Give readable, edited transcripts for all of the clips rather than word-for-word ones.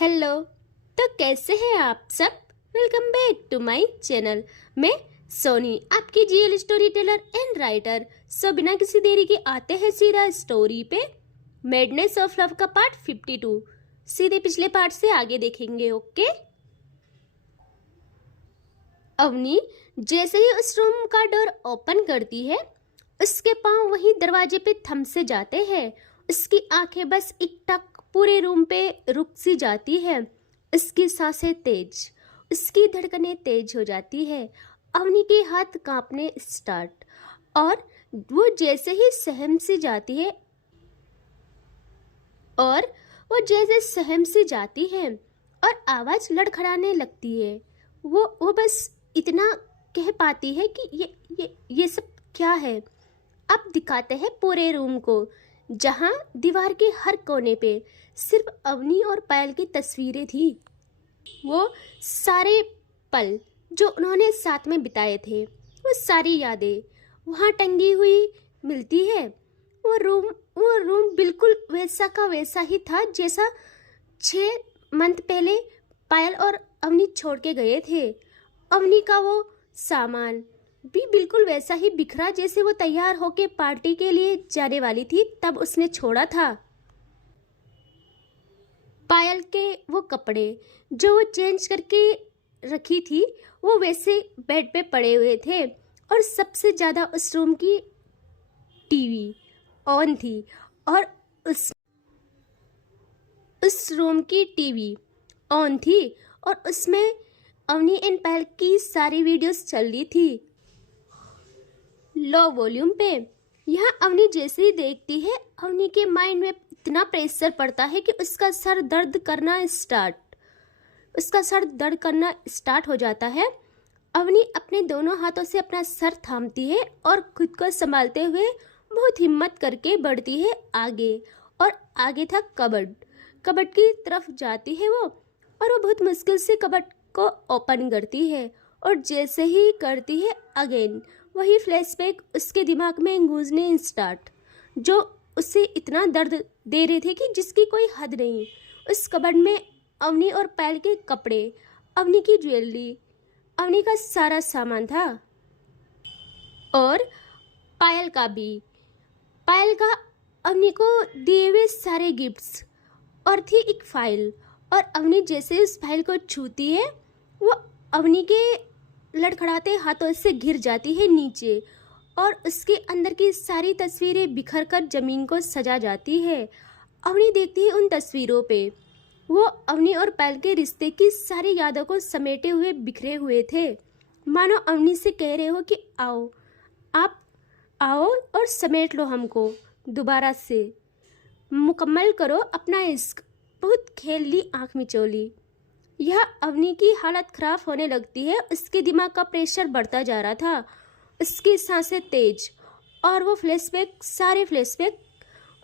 Hello. तो कैसे हैं आप सब? Welcome back to my channel. मैं सोनी, आपकी GL story teller and writer. So बिना किसी देरी के आते हैं सीधा स्टोरी पे। मैडनेस ऑफ लव का पार्ट 52 सीधे पिछले पार्ट से आगे देखेंगे। ओके। अवनी जैसे ही उस रूम का डोर ओपन करती है, उसके पांव वहीं दरवाजे पे थम से जाते हैं। उसकी आंखें बस एक टक पूरे रूम पे रुक सी जाती है। उसकी सांसें तेज, उसकी धड़कनें तेज हो जाती है। अवनी के हाथ कांपने स्टार्ट और वो जैसे ही सहम सी जाती है और आवाज लड़खड़ाने लगती है। वो बस इतना कह पाती है कि ये सब क्या है। अब दिखाते हैं पूरे रूम को, जहां दीवार के हर कोने पे सिर्फ अवनी और पायल की तस्वीरें थी। वो सारे पल जो उन्होंने साथ में बिताए थे, वो सारी यादें वहां टंगी हुई मिलती है। वो रूम बिल्कुल वैसा का वैसा ही था जैसा 6 मंथ पहले पायल और अवनी छोड़ के गए थे। अवनी का वो सामान भी बिल्कुल वैसा ही बिखरा जैसे वो तैयार होके पार्टी के लिए जाने वाली थी तब उसने छोड़ा था। पायल के वो कपड़े जो वो चेंज करके रखी थी, वो वैसे बेड पे पड़े हुए थे। और सबसे ज्यादा उस रूम की टीवी ऑन थी और उस रूम की टीवी ऑन थी और उसमें अवनी एंड पायल की सारी वीडियोस चल रही थी लो वॉल्यूम पे। यहाँ अवनी जैसे ही देखती है, अवनी के माइंड में इतना प्रेशर पड़ता है कि उसका सर दर्द करना स्टार्ट हो जाता है। अवनी अपने दोनों हाथों से अपना सर थामती है और खुद को संभालते हुए बहुत हिम्मत करके बढ़ती है आगे। और आगे था कबर्ड की तरफ जाती है वो, और वो बहुत मुश्किल से कबर्ड को ओपन करती है। और जैसे ही करती है, अगेन वही फ्लैशबैक उसके दिमाग में गूंजने स्टार्ट, जो उसे इतना दर्द दे रहे थे कि जिसकी कोई हद नहीं। उस कबर्ड में अवनी और पायल के कपड़े, अवनी की ज्वेलरी, अवनी का सारा सामान था और पायल का भी। पायल का अवनी को दिए हुए सारे गिफ्ट्स, और थी एक फाइल। और अवनी जैसे उस फाइल को छूती है, वो अवनी के लड़खड़ाते हाथों से गिर जाती है नीचे और उसके अंदर की सारी तस्वीरें बिखर कर जमीन को सजा जाती है। अवनी देखती है उन तस्वीरों पे, वो अवनी और पायल के रिश्ते की सारी यादों को समेटे हुए बिखरे हुए थे। मानो अवनी से कह रहे हो कि आओ, आप आओ और समेट लो हमको दोबारा से, मुकम्मल करो अपना इश्क, बहुत खेल ली आंख मिचोली। यह अवनी की हालत खराब होने लगती है। उसके दिमाग का प्रेशर बढ़ता जा रहा था, उसकी सांसें तेज, और वो सारे फ्लैशबैक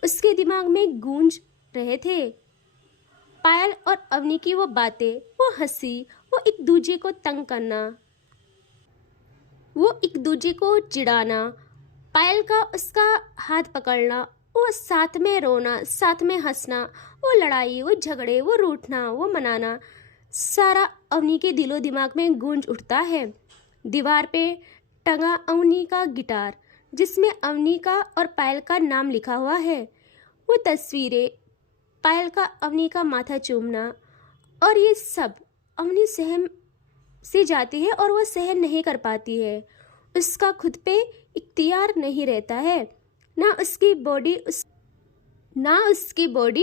उसके दिमाग में गूंज रहे थे। पायल और अवनी की वो बातें, वो हंसी, वो एक दूजे को तंग करना, वो एक दूजे को चिढ़ाना, पायल का उसका हाथ पकड़ना, वो साथ में रोना, साथ में हंसना, वो लड़ाई, वो झगड़े, वो रूठना, वो मनाना, सारा अवनी के दिलो दिमाग में गूंज उठता है। दीवार पे टंगा अवनी का गिटार, जिसमें अवनी का और पायल का नाम लिखा हुआ है। वो तस्वीरें, पायल का अवनी का माथा चूमना, और ये सब अवनी सहम से जाती है और वो सहन नहीं कर पाती है। उसका खुद पे इख्तियार नहीं रहता है, ना उसकी बॉडी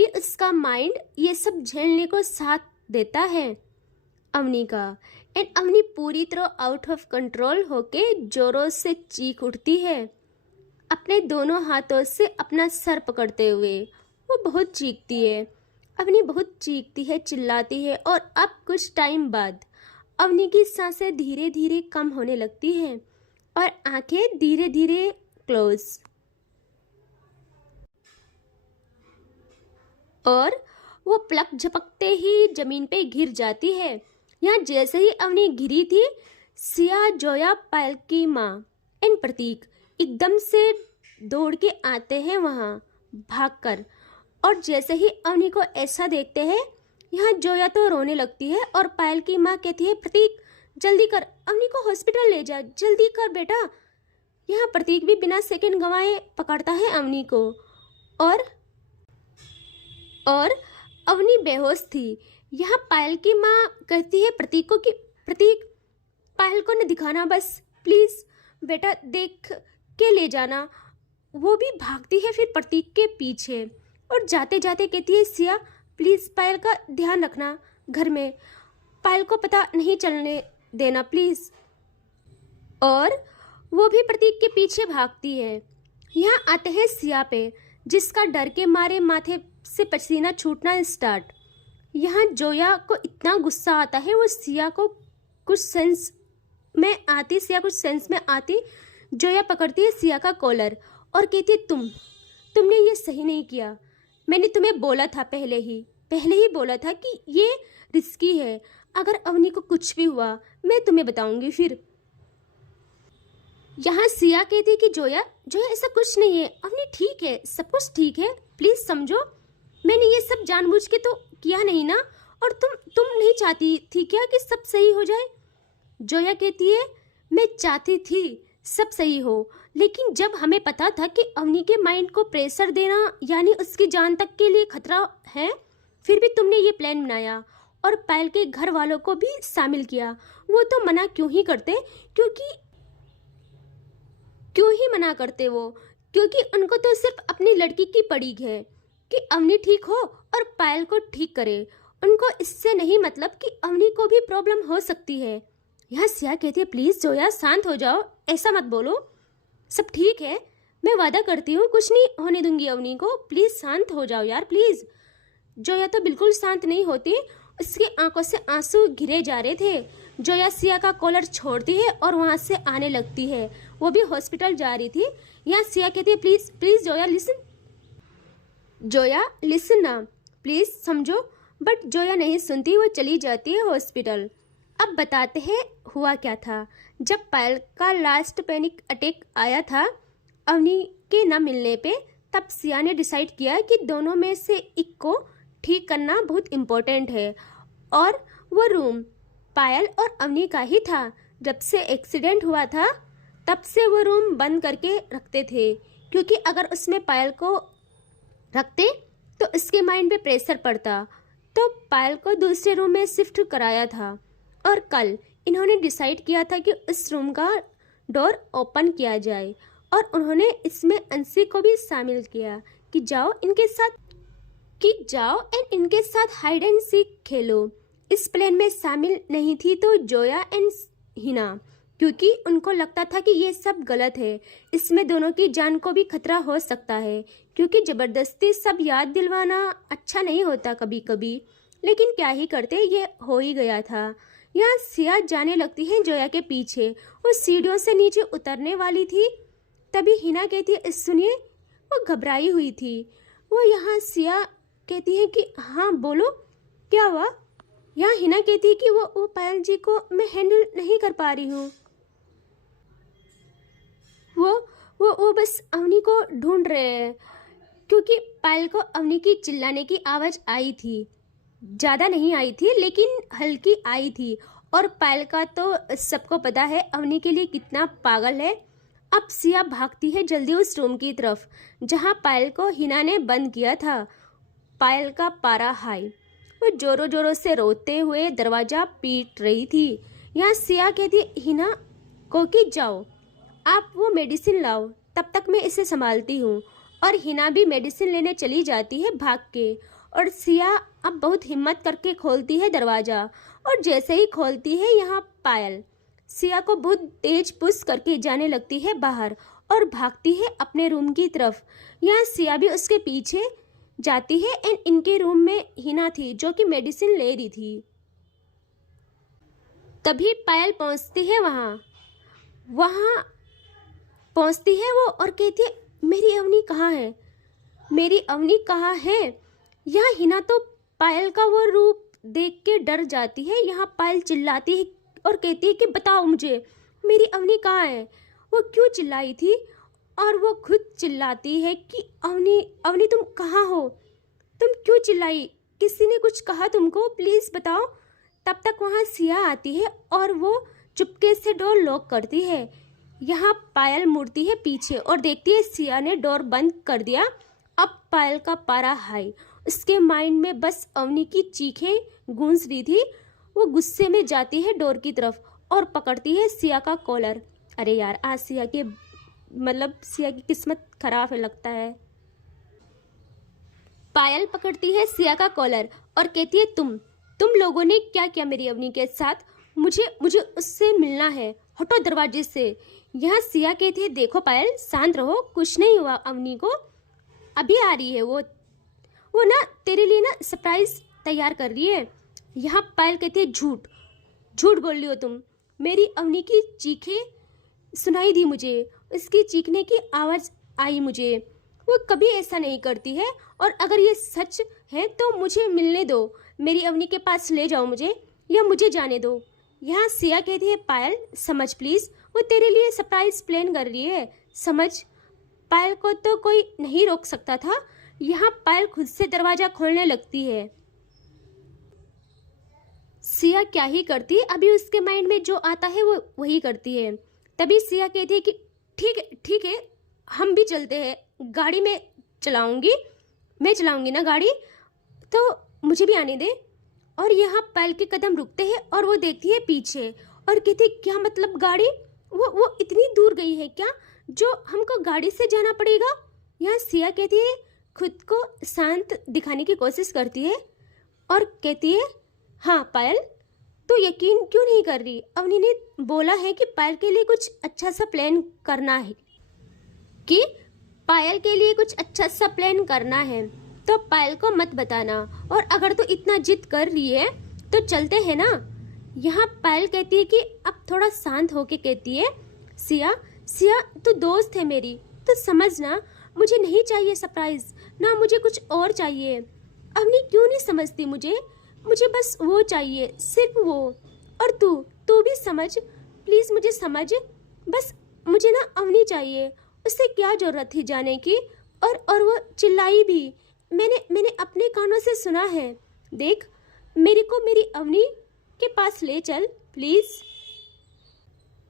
उसका माइंड ये सब झेलने को साथ देता है अवनी का। एंड अवनी पूरी तरह आउट ऑफ कंट्रोल होके जोरों से चीख उठती है, अपने दोनों हाथों से अपना सर पकड़ते हुए। वो बहुत चीखती है, अवनी बहुत चीखती है, चिल्लाती है। और अब कुछ टाइम बाद अवनी की सांसें धीरे धीरे कम होने लगती हैं और आंखें धीरे धीरे क्लोज, और वो पलक झपकते ही जमीन पे गिर जाती है। यहाँ जैसे ही अवनी गिरी थी, सिया, जोया, पायल की माँ एंड प्रतीक एकदम से दौड़ के आते हैं वहाँ भागकर। और जैसे ही अवनी को ऐसा देखते हैं, यहाँ जोया तो रोने लगती है और पायल की माँ कहती है प्रतीक जल्दी कर, अवनी को हॉस्पिटल ले जा, जल्दी कर बेटा। यहाँ प्रतीक भी बिना सेकंड गंवाए पकड़ता है अवनी को और अवनी बेहोश थी। यहाँ पायल की माँ कहती है प्रतीक को कि प्रतीक पायल को न दिखाना, बस प्लीज बेटा देख के ले जाना। वो भी भागती है फिर प्रतीक के पीछे और जाते जाते कहती है सिया प्लीज पायल का ध्यान रखना घर में, पायल को पता नहीं चलने देना प्लीज। और वो भी प्रतीक के पीछे भागती है। यहाँ आते हैं सिया पे, जिसका डर के मारे माथे से पसीना छूटना स्टार्ट। यहाँ जोया को इतना गुस्सा आता है, वो सिया कुछ सेंस में आती जोया पकड़ती है सिया का कॉलर और कहती है तुमने ये सही नहीं किया। मैंने तुम्हें बोला था पहले ही बोला था कि ये रिस्की है, अगर अवनी को कुछ भी हुआ मैं तुम्हें बताऊंगी फिर। यहाँ सिया कहती है कि जोया ऐसा कुछ नहीं है, अवनी ठीक है, सब कुछ ठीक है, प्लीज समझो, मैंने ये सब जानबूझ के तो किया नहीं ना, और तुम नहीं चाहती थी क्या कि सब सही हो जाए। जोया कहती है मैं चाहती थी सब सही हो, लेकिन जब हमें पता था कि अवनी के माइंड को प्रेशर देना यानी उसकी जान तक के लिए खतरा है, फिर भी तुमने ये प्लान बनाया और पायल के घर वालों को भी शामिल किया। वो तो मना क्यों ही मना करते वो, क्योंकि उनको तो सिर्फ अपनी लड़की की पड़ी है कि अवनी ठीक हो और पायल को ठीक करे। उनको इससे नहीं मतलब कि अवनी को भी प्रॉब्लम हो सकती है। यहाँ सिया कहती है प्लीज जोया शांत हो जाओ, ऐसा मत बोलो, सब ठीक है, मैं वादा करती हूँ कुछ नहीं होने दूंगी अवनी को, प्लीज शांत हो जाओ यार प्लीज। जोया तो बिल्कुल शांत नहीं होती, उसकी आंखों से आंसू गिरे जा रहे थे। जोया सिया का कॉलर छोड़ती है और वहां से आने लगती है, वो भी हॉस्पिटल जा रही थी। यहाँ सिया कहती है प्लीज जोया लिसन ना, प्लीज समझो, बट जोया नहीं सुनती, वो चली जाती है हॉस्पिटल। अब बताते हैं हुआ क्या था। जब पायल का लास्ट पैनिक अटैक आया था अवनी के न मिलने पे, तब सिया ने डिसाइड किया कि दोनों में से एक को ठीक करना बहुत इम्पोर्टेंट है, और वो रूम पायल और अवनी का ही था। जब से एक्सीडेंट हुआ था तब से वो रूम बंद करके रखते थे, क्योंकि अगर उसमें पायल को रखते तो उसके माइंड पे प्रेशर पड़ता, तो पायल को दूसरे रूम में शिफ्ट कराया था। और कल इन्होंने डिसाइड किया था कि उस रूम का डोर ओपन किया जाए, और उन्होंने इसमें अंशी को भी शामिल किया कि जाओ एंड इनके साथ हाइड एंड सीक खेलो। इस प्लान में शामिल नहीं थी तो जोया एंड हिना, क्योंकि उनको लगता था कि ये सब गलत है, इसमें दोनों की जान को भी खतरा हो सकता है, क्योंकि जबरदस्ती सब याद दिलवाना अच्छा नहीं होता कभी कभी, लेकिन क्या ही करते, ये हो ही गया था। यहाँ सिया जाने लगती है जोया के पीछे, वो सीढ़ियों से नीचे उतरने वाली थी, तभी हिना कहती है सुनिए, वो घबराई हुई थी। वो यहाँ सिया कहती है कि हाँ बोलो क्या हुआ। यहाँ हिना कहती है कि वो पायल जी को मैं हैंडल नहीं कर पा रही हूँ, वो बस अवनी को ढूंढ रहे हैं, क्योंकि पायल को अवनी की चिल्लाने की आवाज़ आई थी, ज़्यादा नहीं आई थी लेकिन हल्की आई थी, और पायल का तो सबको पता है अवनी के लिए कितना पागल है। अब सिया भागती है जल्दी उस रूम की तरफ जहाँ पायल को हिना ने बंद किया था। पायल का पारा हाई, वो जोरों जोरों से रोते हुए दरवाज़ा पीट रही थी। यहाँ सिया कहती हिना को कि जाओ आप वो मेडिसिन लाओ, तब तक मैं इसे संभालती हूँ। और हिना भी मेडिसिन लेने चली जाती है भाग के, और सिया अब बहुत हिम्मत करके खोलती है दरवाज़ा, और जैसे ही खोलती है यहाँ पायल सिया को बहुत तेज पुश करके जाने लगती है बाहर और भागती है अपने रूम की तरफ। यहाँ सिया भी उसके पीछे जाती है एंड इनके रूम में हिना थी जो कि मेडिसिन ले रही थी। तभी पायल पहुँचती है वहाँ पहुँचती है वो और कहती है मेरी अवनी कहाँ है। यहाँ हिना तो पायल का वो रूप देख के डर जाती है। यहाँ पायल चिल्लाती है और कहती है कि बताओ मुझे मेरी अवनी कहाँ है। वो क्यों चिल्लाई थी, और वो खुद चिल्लाती है कि अवनी तुम कहाँ हो, तुम क्यों चिल्लाई किसी ने कुछ कहा तुमको? प्लीज़ बताओ। तब तक वहाँ सिया आती है और वो चुपके से डोर लॉक करती है। यहाँ पायल मुड़ती है पीछे और देखती है सिया ने डोर बंद कर दिया। अब पायल का पारा हाई, उसके माइंड में बस अवनी की चीखें गूंज रही थी। वो गुस्से में जाती है डोर की तरफ और पकड़ती है सिया का कॉलर। अरे यार, आज सिया की किस्मत खराब है लगता है। पायल पकड़ती है सिया का कॉलर और कहती है, तुम लोगों ने क्या किया मेरी अवनी के साथ? मुझे उससे मिलना है, हटो दरवाजे से। यहाँ सिया कहती है, देखो पायल, शांत रहो, कुछ नहीं हुआ अवनी को, अभी आ रही है वो ना तेरे लिए ना सरप्राइज तैयार कर रही है। यहाँ पायल कहती है, झूठ बोल रही हो तुम। मेरी अवनी की चीखें सुनाई दी मुझे, उसकी चीखने की आवाज़ आई मुझे। वो कभी ऐसा नहीं करती है, और अगर ये सच है तो मुझे मिलने दो, मेरी अवनी के पास ले जाओ मुझे, या मुझे जाने दो। यहाँ सिया कहती है, पायल समझ प्लीज़, वो तेरे लिए सरप्राइज प्लान कर रही है, समझ। पायल को तो कोई नहीं रोक सकता था। यहाँ पायल खुद से दरवाज़ा खोलने लगती है। सिया क्या ही करती, अभी उसके माइंड में जो आता है वो वही करती है। तभी सिया कहती है कि ठीक है, हम भी चलते हैं, गाड़ी में मैं चलाऊंगी ना गाड़ी, तो मुझे भी आने दे। और यहाँ पायल के कदम रुकते हैं और वो देखती है पीछे और कहती, क्या मतलब गाड़ी? वो इतनी दूर गई है क्या जो हमको गाड़ी से जाना पड़ेगा? यहाँ सिया कहती है, खुद को शांत दिखाने की कोशिश करती है और कहती है, हाँ पायल, तो यकीन क्यों नहीं कर रही? अवनी ने बोला है कि पायल के लिए कुछ अच्छा सा प्लान करना है, तो पायल को मत बताना, और अगर तो इतना जिद कर रही है तो चलते हैं ना। यहाँ पायल कहती है कि अब थोड़ा शांत होके कहती है, सिया तू दोस्त है मेरी, तो समझना, मुझे नहीं चाहिए सरप्राइज, ना मुझे कुछ और चाहिए। अवनी क्यों नहीं समझती मुझे बस वो चाहिए, सिर्फ वो। और तू भी समझ, प्लीज मुझे समझ, बस मुझे ना अवनी चाहिए। उससे क्या जरूरत थी जाने की? और वो चिल्लाई भी, मैंने अपने कानों से सुना है। देख, मेरी अवनी के पास ले चल प्लीज,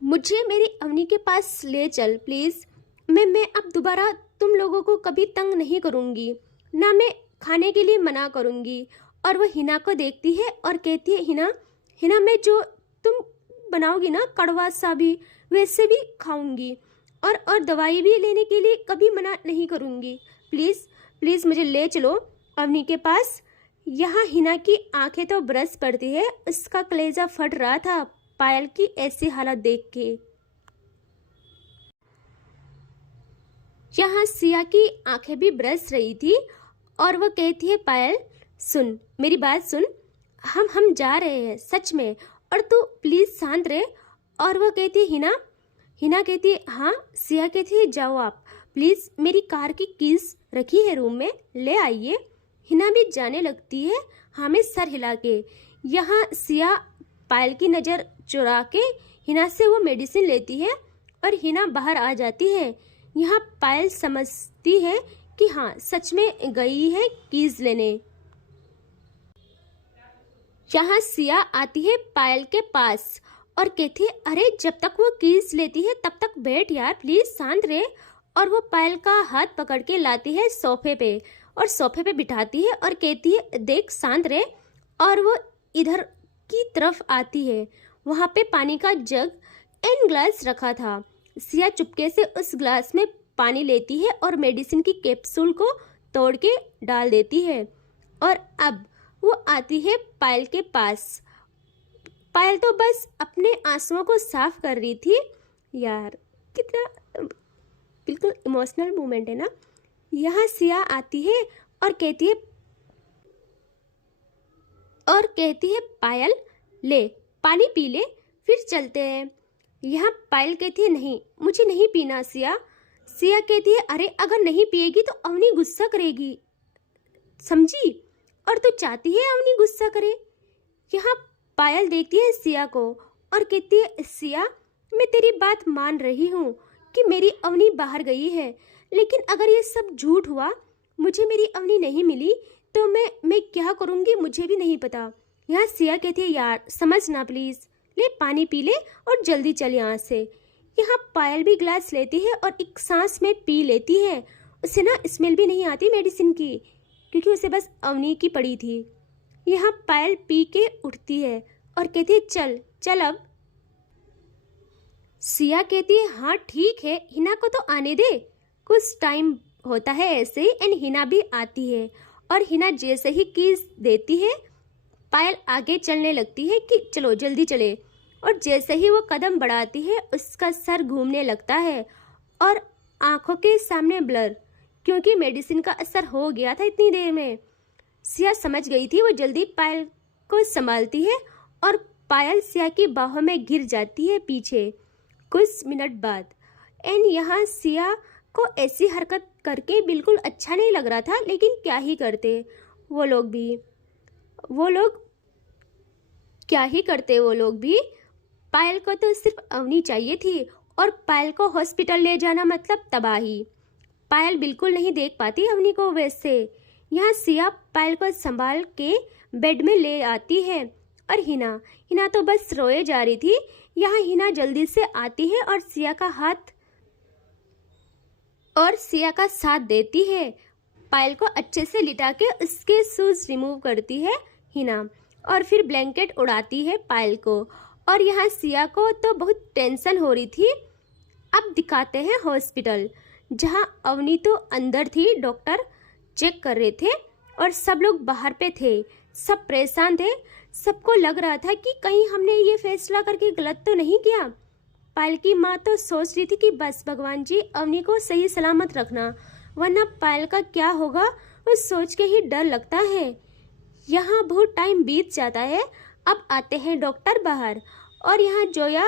मुझे मेरी अवनी के पास ले चल प्लीज। मैं अब दोबारा तुम लोगों को कभी तंग नहीं करूँगी, ना मैं खाने के लिए मना करूँगी। और वह हिना को देखती है और कहती है, हिना मैं जो तुम बनाओगी ना कड़वा सा भी, वैसे भी खाऊंगी, और दवाई भी लेने के लिए कभी मना नहीं करूँगी। प्लीज़ मुझे ले चलो अवनी के पास। यहाँ हिना की आंखें तो बरस पड़ती है, उसका कलेजा फट रहा था पायल की ऐसी हालत देख के। यहाँ सिया की आंखें भी बरस रही थी और वह कहती है, पायल सुन, मेरी बात सुन, हम जा रहे हैं सच में, और तू प्लीज शांत रहे। और वह कहती है, हिना कहती है, हाँ। सिया कहती है, जाओ आप प्लीज, मेरी कार की कीज रखी है रूम में, ले आइए। हिना भी जाने लगती है, हाँ में सर हिला के। यहाँ सिया पायल की नज़र चुरा के हिना से वो मेडिसिन लेती है और हिना बाहर आ जाती है। यहाँ पायल समझती है कि हाँ सच में गई है कीज लेने। यहाँ सिया आती है पायल के पास और कहती है, अरे जब तक वो कीज लेती है तब तक बैठ यार, प्लीज शांत रहे। और वो पायल का हाथ पकड़ के लाती है सोफे पे और सोफे पे बिठाती है और कहती है, देख शांत रहे। और वो इधर की तरफ आती है, वहाँ पे पानी का जग एंड ग्लास रखा था। सिया चुपके से उस ग्लास में पानी लेती है और मेडिसिन की कैप्सूल को तोड़ के डाल देती है। और अब वो आती है पायल के पास। पायल तो बस अपने आंसुओं को साफ कर रही थी। यार कितना बिल्कुल इमोशनल मोमेंट है ना। यहाँ सिया आती है और कहती है पायल ले पानी पी ले, फिर चलते हैं। यहाँ पायल कहती है, नहीं मुझे नहीं पीना सिया। सिया कहती है, अरे अगर नहीं पिएगी तो अवनी गुस्सा करेगी, समझी? और तू चाहती है अवनी गुस्सा करे? यहाँ पायल देखती है सिया को और कहती है, सिया मैं तेरी बात मान रही हूँ कि मेरी अवनी बाहर गई है, लेकिन अगर ये सब झूठ हुआ, मुझे मेरी अवनी नहीं मिली, तो मैं क्या करूँगी मुझे भी नहीं पता। यहाँ सिया कहती है यार समझना प्लीज़, ले पानी पी ले और जल्दी चल यहाँ से। यहाँ पायल भी ग्लास लेती है और एक सांस में पी लेती है। उसे ना स्मेल भी नहीं आती मेडिसिन की, क्योंकि उसे बस अवनी की पड़ी थी। यहाँ पायल पी के उठती है और कहती है चल चल अब। सिया कहती है हाँ ठीक है, हिना को तो आने दे। कुछ टाइम होता है ऐसे ही एंड हिना भी आती है और हिना जैसे ही कीज देती है पायल आगे चलने लगती है कि चलो जल्दी चले। और जैसे ही वो कदम बढ़ाती है उसका सर घूमने लगता है और आंखों के सामने ब्लर, क्योंकि मेडिसिन का असर हो गया था इतनी देर में। सिया समझ गई थी। वो जल्दी पायल को संभालती है और पायल सिया की बाहों में गिर जाती है पीछे कुछ मिनट बाद। एंड यहाँ सिया को ऐसी हरकत करके बिल्कुल अच्छा नहीं लग रहा था, लेकिन क्या ही करते वो लोग भी। पायल को तो सिर्फ अवनी चाहिए थी और पायल को हॉस्पिटल ले जाना मतलब तबाही। पायल बिल्कुल नहीं देख पाती अवनी को। वैसे यहाँ सिया पायल को संभाल के बेड में ले आती है और हिना तो बस रोए जा रही थी। यहाँ हिना जल्दी से आती है और सिया का साथ देती है। पायल को अच्छे से लिटा के उसके शूज रिमूव करती है हिना और फिर ब्लैंकेट उड़ाती है पायल को। और यहाँ सिया को तो बहुत टेंशन हो रही थी। अब दिखाते हैं हॉस्पिटल, जहाँ अवनी तो अंदर थी, डॉक्टर चेक कर रहे थे और सब लोग बाहर पे थे। सब परेशान थे, सबको लग रहा था कि कहीं हमने ये फैसला करके गलत तो नहीं किया। पायल की माँ तो सोच रही थी कि बस भगवान जी अवनी को सही सलामत रखना, वरना पायल का क्या होगा वो सोच के ही डर लगता है। यहाँ बहुत टाइम बीत जाता है। अब आते हैं डॉक्टर बाहर और यहाँ जोया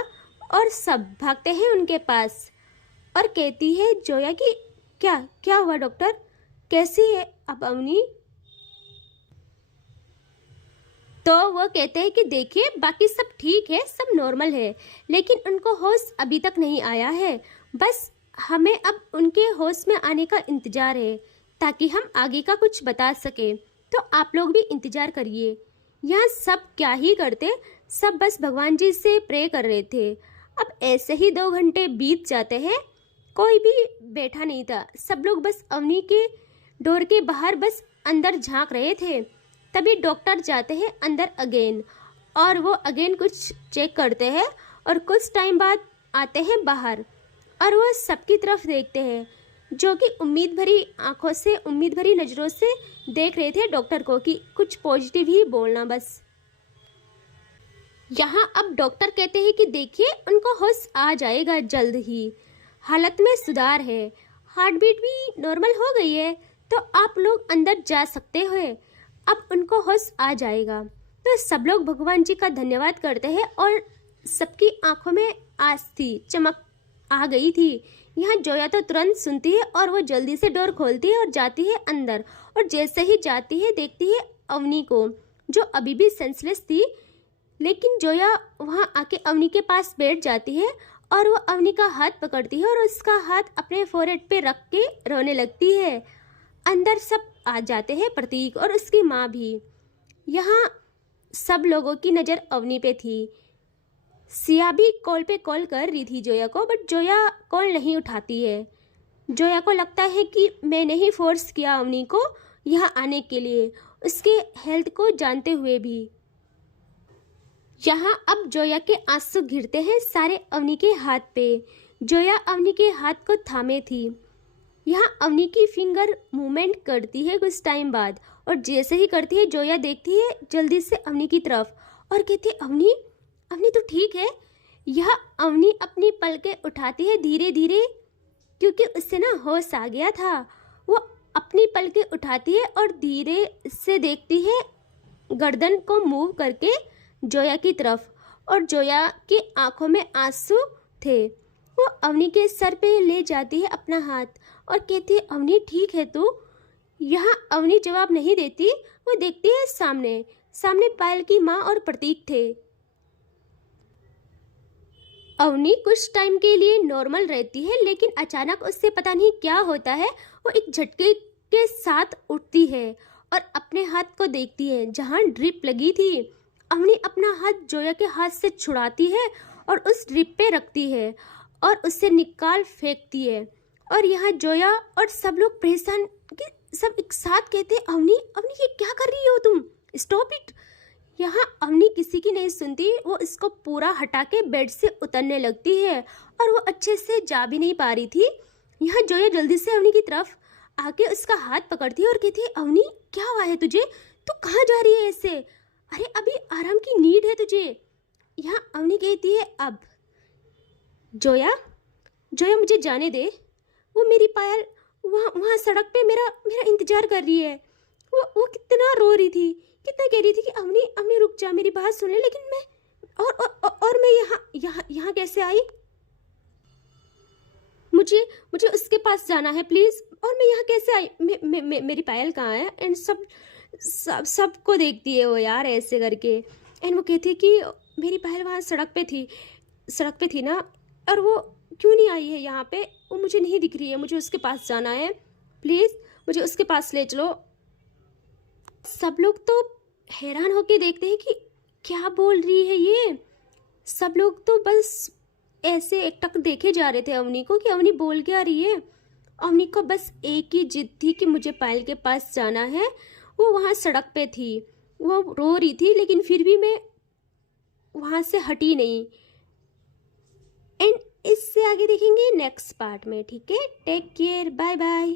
और सब भागते हैं उनके पास और कहती है जोया कि क्या हुआ डॉक्टर, कैसी है अब अवनी। तो वो कहते हैं कि देखिए बाकी सब ठीक है, सब नॉर्मल है, लेकिन उनको होश अभी तक नहीं आया है। बस हमें अब उनके होश में आने का इंतजार है ताकि हम आगे का कुछ बता सके। तो आप लोग भी इंतजार करिए। यहाँ सब क्या ही करते, सब बस भगवान जी से प्रे कर रहे थे। अब ऐसे ही 2 घंटे बीत जाते हैं, कोई भी बैठा नहीं था। सब लोग बस अवनी के डोर के बाहर बस अंदर झांक रहे थे। तभी डॉक्टर जाते हैं अंदर अगेन और वो अगेन कुछ चेक करते हैं और कुछ टाइम बाद आते हैं बाहर और वो सबकी तरफ देखते हैं, जो कि उम्मीद भरी नज़रों से देख रहे थे डॉक्टर को कि कुछ पॉजिटिव ही बोलना बस। यहाँ अब डॉक्टर कहते हैं कि देखिए उनको होश आ जाएगा जल्द ही, हालत में सुधार है, हार्ट बीट भी नॉर्मल हो गई है, तो आप लोग अंदर जा सकते हो, अब उनको होश आ जाएगा। तो सब लोग भगवान जी का धन्यवाद करते हैं और सबकी आंखों में आज थी, चमक आ गई थी। यहाँ जोया तो तुरंत सुनती है और वो जल्दी से डोर खोलती है और जाती है अंदर। और जैसे ही जाती है देखती है अवनी को, जो अभी भी सेंसलेस थी, लेकिन जोया वहाँ आके अवनी के पास बैठ जाती है और वो अवनी का हाथ पकड़ती है और उसका हाथ अपने फोरहेड पे रख के रोने लगती है। अंदर सब आ जाते हैं, प्रतीक और उसकी माँ भी। यहाँ सब लोगों की नज़र अवनी पे थी। सिया भी कॉल पे कॉल कर रही थी जोया को, बट जोया कॉल नहीं उठाती है। जोया को लगता है कि मैंने ही फोर्स किया अवनी को यहाँ आने के लिए, उसके हेल्थ को जानते हुए भी। यहाँ अब जोया के आंसू गिरते हैं सारे अवनी के हाथ पे। जोया अवनी के हाथ को थामे थी। यहाँ अवनी की फिंगर मूवमेंट करती है कुछ टाइम बाद, और जैसे ही करती है जोया देखती है जल्दी से अवनी की तरफ और कहती है अवनी, अवनी तो ठीक है। यह अवनी अपनी पलकें उठाती है धीरे धीरे, क्योंकि उससे ना होश आ गया था। वो अपनी पलकें उठाती है और धीरे से देखती है गर्दन को मूव करके जोया की तरफ, और जोया की आंखों में आंसू थे। वो अवनी के सर पे ले जाती है अपना हाथ और कहती है अवनी ठीक है तू। यहाँ अवनी जवाब नहीं देती, वो देखती है सामने पायल की माँ और प्रतीक थे। अवनी कुछ टाइम के लिए नॉर्मल रहती है, लेकिन अचानक उससे पता नहीं क्या होता है, वो एक झटके के साथ उठती है और अपने हाथ को देखती है जहाँ ड्रिप लगी थी। अवनी अपना हाथ जोया के हाथ से छुड़ाती है और उस ड्रिप पे रखती है और उससे निकाल फेंकती है। और यहाँ जोया और सब लोग परेशान कि सब एक साथ कहते हैं, अवनी अवनी ये क्या कर रही हो तुम, स्टॉप इट। यहाँ अवनी किसी की नहीं सुनती, वो इसको पूरा हटा के बेड से उतरने लगती है और वो अच्छे से जा भी नहीं पा रही थी। यहाँ जोया जल्दी से अवनी की तरफ आके उसका हाथ पकड़ती है और कहती है, अवनी क्या हुआ है तुझे, तू कहाँ जा रही है ऐसे, अरे अभी आराम की नीड है तुझे। यहाँ अवनी कहती है, अब जोया जोया मुझे जाने दे, वो मेरी पायल वहाँ वहाँ सड़क पे मेरा मेरा इंतजार कर रही है। वो कितना रो रही थी, कितना कह रही थी कि अवनी अवनी रुक जा, मेरी बात सुन ले, लेकिन मैं और मैं यहाँ यहाँ यहाँ कैसे आई, मुझे मुझे उसके पास जाना है प्लीज़, और मैं यहाँ कैसे आई, मेरी पायल कहाँ है। एंड सबको देखती है वो यार ऐसे करके। एंड वो कहती है कि मेरी पायल वहाँ सड़क पे थी ना, और वो क्यों नहीं आई है यहाँ पे, वो मुझे नहीं दिख रही है, मुझे उसके पास जाना है, प्लीज़ मुझे उसके पास ले चलो। सब लोग तो हैरान होके देखते हैं कि क्या बोल रही है ये। सब लोग तो बस ऐसे एकटक देखे जा रहे थे अवनी को कि अवनी बोल क्या रही है। अवनी को बस एक ही जिद थी कि मुझे पायल के पास जाना है। वो वहाँ सड़क पे थी, वो रो रही थी, लेकिन फिर भी मैं वहाँ से हटी नहीं। एंड इससे आगे देखेंगे नेक्स्ट पार्ट में, ठीक है। Take care, bye bye.